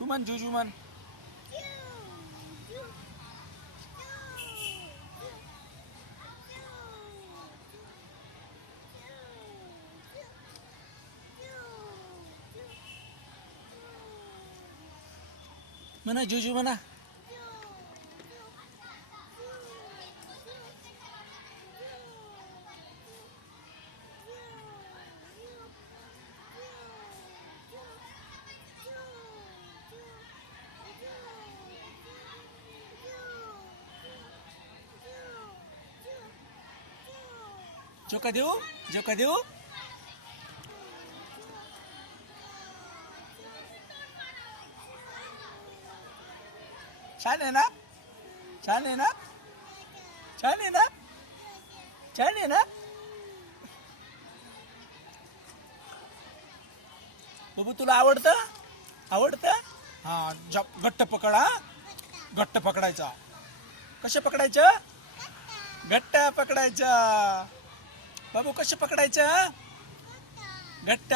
तू म्हण जुजू म्हण. म्हणा जुजू म्हणा. झोका देऊ झोका देऊ. छान आहे ना छान आहे ना छान आहे ना छान आहे ना. बाबू तुला आवडतं आवडतं. हा घट्ट पकड. हा घट्ट पकडायचा. कसं पकडायचं. घट्ट पकडायचं. बाबू कसं पकडायचं. घट्ट.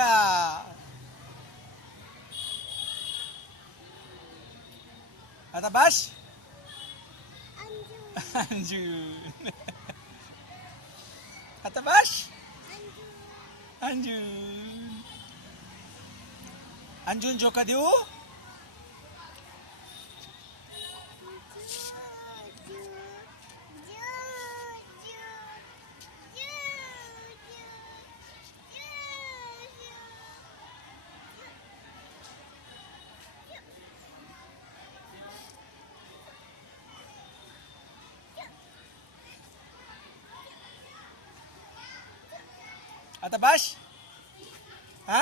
आता बस. अंजू आता बस. अंजू अंजून झोका देऊ. आता बस. हा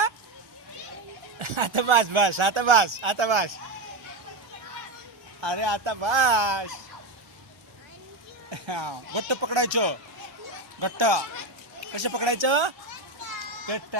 आता बस बस आता बस आता बस. अरे आता बस. घट्ट पकडायचं. घट्ट कसं पकडायचं. घट्ट.